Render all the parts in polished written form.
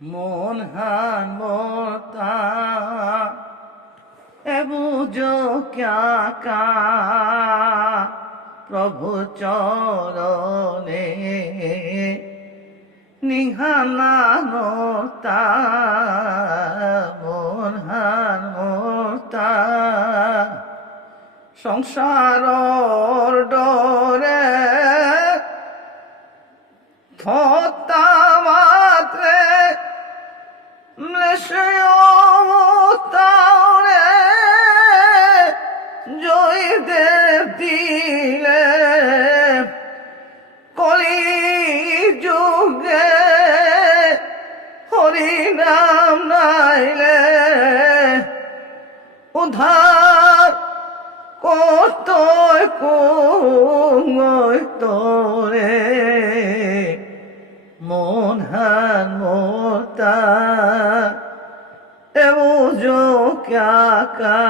মন হান মোতা এ বুঝো ক্যা কা প্রভু চরণে নিহানা নোতা মন হান মোতা সংসারর ডরে থতা মাত্রে মৃষয়তারে জয়দেব দিলে কলি যুগে হরি নাম নাইলে উদ্ধার কতই কুঙ্গই তোরে মন হান মোতা এ বুঝো ক্যা কা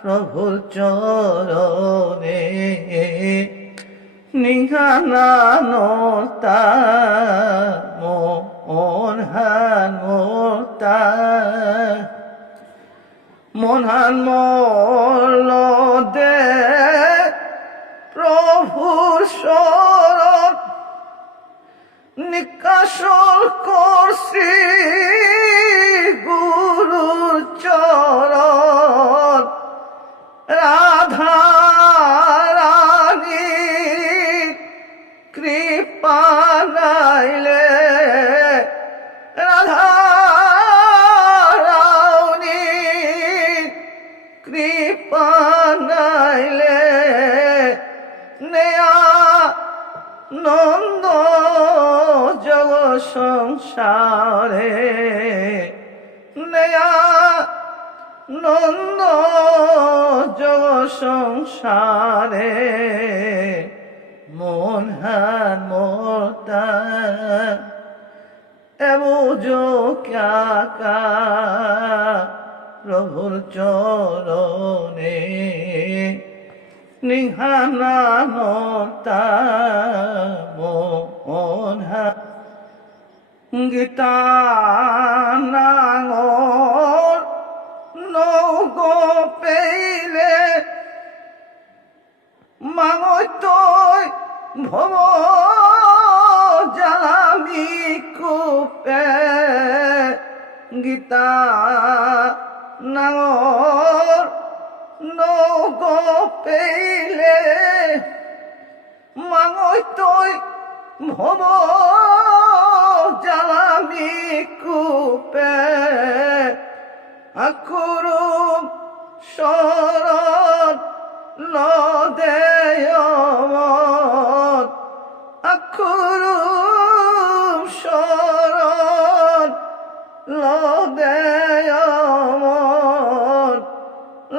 প্রভুর চরণে নিহানা নোতা মন হান মোতা মন হান মোল দে প্রভুর শরণ নিকাশল করছি গুরুর চরণ রাধা রানী কৃপা নাইলে রাধা রানী কৃপা নাইলে নেয়া নন্দ জগ সংসারে নেয়া নন্দ জগ সংসারে মন হান মোতা এ বুঝো ক্যা কা প্রভুর চরণে নিহানা নোতা মন হান গীতা নাঙর নৌগ পেইলে মাঙই তৈ ভব জ্বালামি কূপে গীতা নাঙর নৌগ পেইলে মাঙই তৈ ভব জ্বালামি কূপে আকুরুম শরণ লদেয় মন আকুরুম শরণ লদেয় মন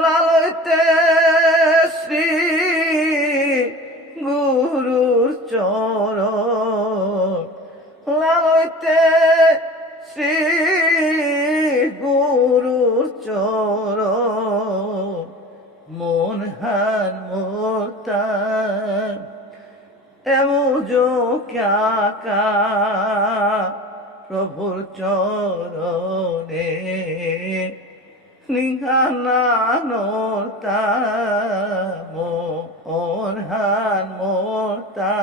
লালইতে শ্রী গুরুর চরণ লালইতে শ্রী গুরুর চরণ মন হান মোতা এ বুঝো ক্যা কা প্রভুর চরণে নিহানা নোতা মন হান মোতা।